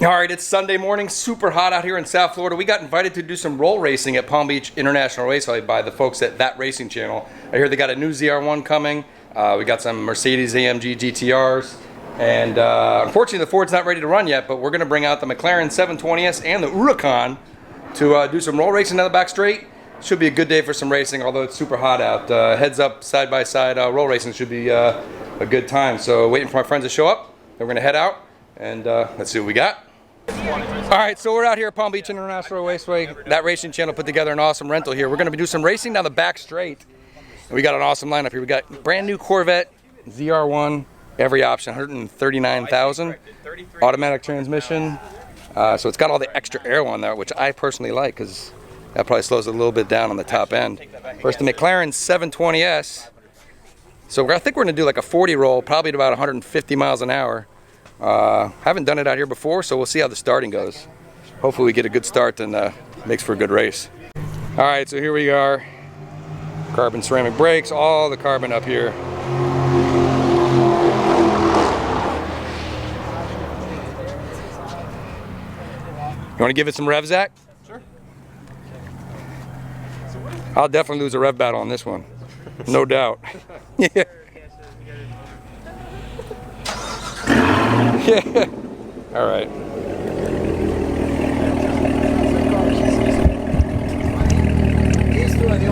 All right, it's Sunday morning, super hot out here in South Florida. We got invited to do some roll racing at Palm Beach International Raceway by the folks at That Racing Channel. I hear they got a new ZR1 coming. We got some Mercedes AMG GTRs. And unfortunately, the Ford's not ready to run yet, but we're going to bring out the McLaren 720S and the Huracan to do some roll racing down the back straight. Should be a good day for some racing, although it's super hot out. Heads up, side-by-side roll racing should be a good time. So waiting for my friends to show up. Then we're going to head out, and let's see what we got. All right, so we're out here at Palm Beach International Raceway. That Racing Channel put together an awesome rental here. We're going to do some racing down the back straight. And we got an awesome lineup here. We got brand new Corvette ZR1, every option, $139,000. Automatic transmission. So it's got all the extra air on there, which I personally like because that probably slows it a little bit down on the top end. First, the McLaren 720S. So I think we're going to do like a 40 roll, probably at about 150 miles an hour. Haven't done it out here before, so we'll see how the starting goes. Hopefully we get a good start and makes for a good race. All right, so here we are. Carbon ceramic brakes, all the carbon up here. You want to give it some rev, Zach? Sure. I'll definitely lose a rev battle on this one. No doubt. Yeah. Yeah. All right. These two are the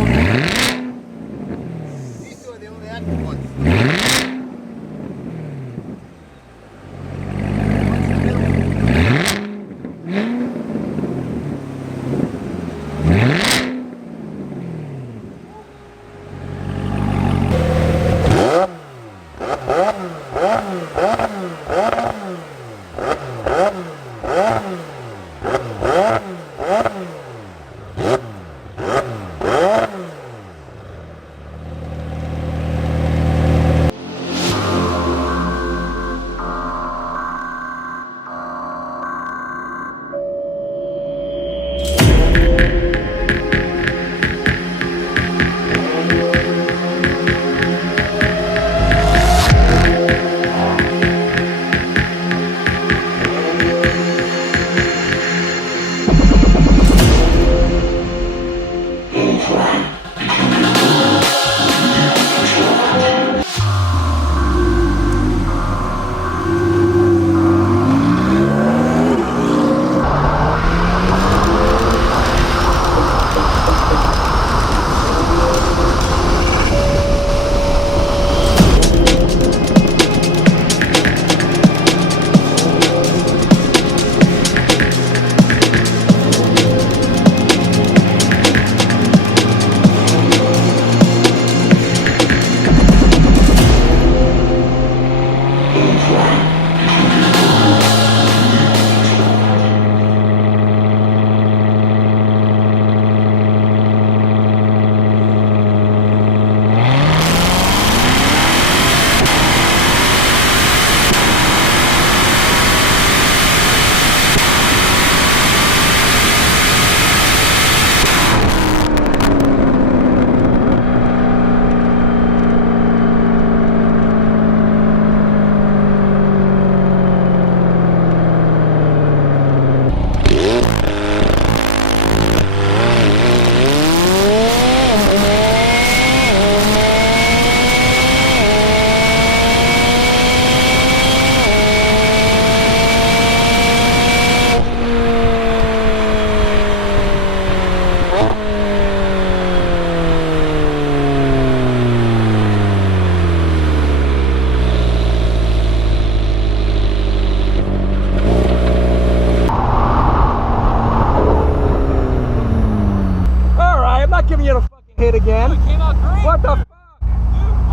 only active ones. Again. It came out great. What the fuck?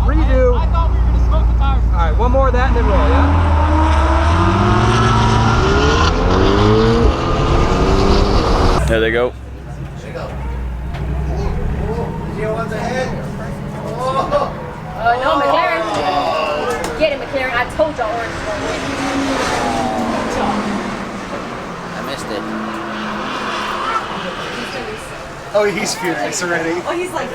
Dude, redo. I thought we were gonna smoke the tires. All right, one more of that and then roll, yeah? There they go. There you go. Zero one's ahead. No, McLaren. Get it, McLaren. I told y'all Orange was gonna win. I missed it. Oh, he's furious already. Oh, he's like,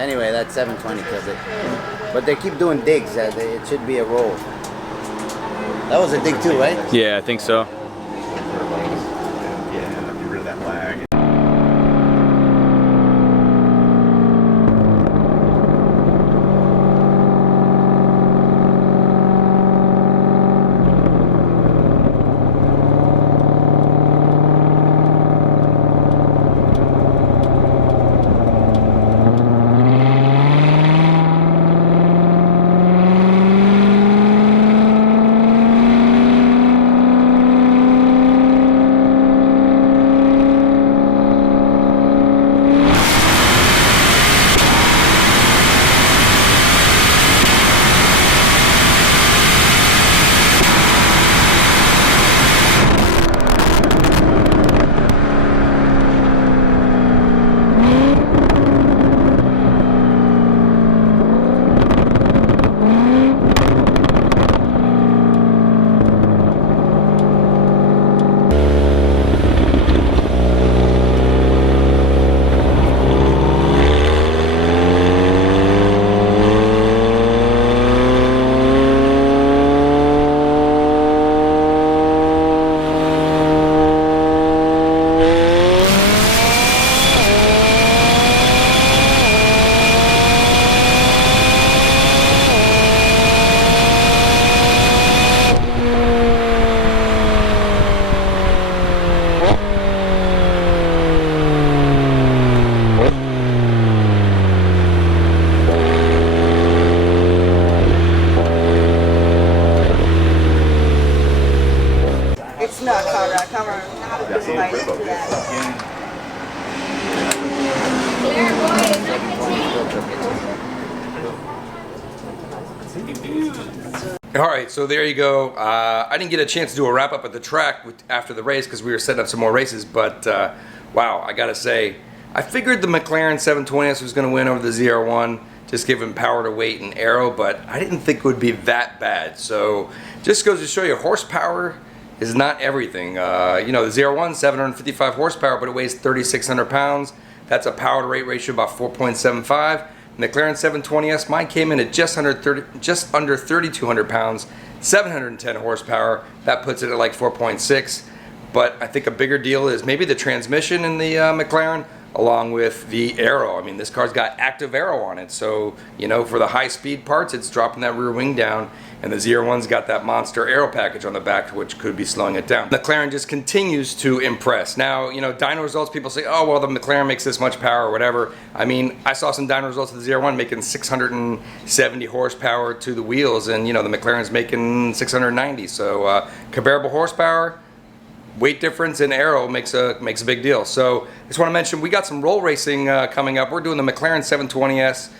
Anyway, that 720 kills it. But they keep doing digs. It should be a roll. That was a dig too, right? Yeah, I think so. Yeah, get rid of that lag. It's not Conrad. Conrad was behind that. McLaren boy is not gonna All right, so there you go. I didn't get a chance to do a wrap up at the track after the race because we were setting up some more races, but wow, I gotta say, I figured the McLaren 720S was gonna win over the ZR1, just given power to weight and aero, but I didn't think it would be that bad. So just goes to show you, horsepower is not everything. You know, the ZR1, 755 horsepower, but it weighs 3,600 pounds. That's a power to weight ratio of about 4.75. McLaren 720S, mine came in at just under 3,200 pounds, 710 horsepower. That puts it at like 4.6. But I think a bigger deal is maybe the transmission in the McLaren, along with the aero. I mean, this car's got active aero on it, so you know, for the high speed parts, it's dropping that rear wing down, and the ZR1's got that monster aero package on the back, which could be slowing it down. McLaren just continues to impress. Now, you know, dyno results, people say, oh, well, the McLaren makes this much power or whatever. I mean, I saw some dyno results of the ZR1 making 670 horsepower to the wheels, and you know, the McLaren's making 690, so comparable horsepower, weight difference in aero makes a big deal. So I just want to mention, we got some roll racing coming up. We're doing the McLaren 720S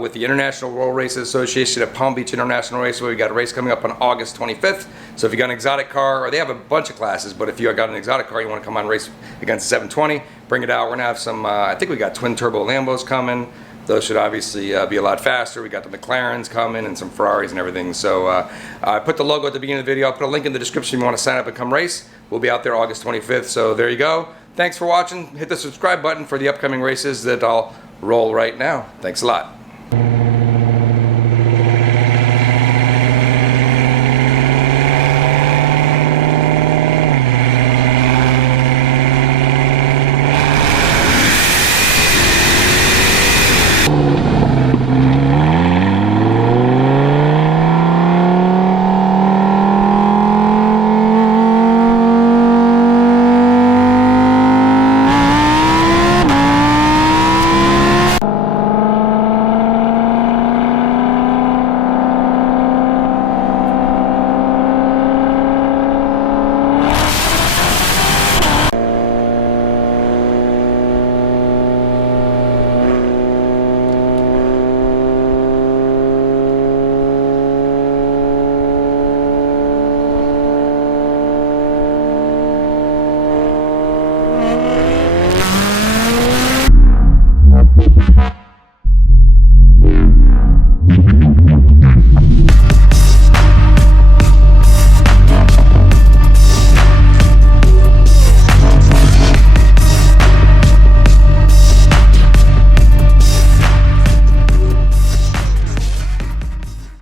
with the International Roll Races Association at Palm Beach International Raceway. We got a race coming up on August 25th. So if you got an exotic car, or they have a bunch of classes, but if you got an exotic car, you want to come on and race against the 720, bring it out. We're gonna have some, I think we got twin turbo Lambos coming. Those should obviously be a lot faster. We got the McLarens coming and some Ferraris and everything. So I put the logo at the beginning of the video. I'll put a link in the description if you want to sign up and come race. We'll be out there August 25th. So there you go. Thanks for watching. Hit the subscribe button for the upcoming races that I'll roll right now. Thanks a lot. You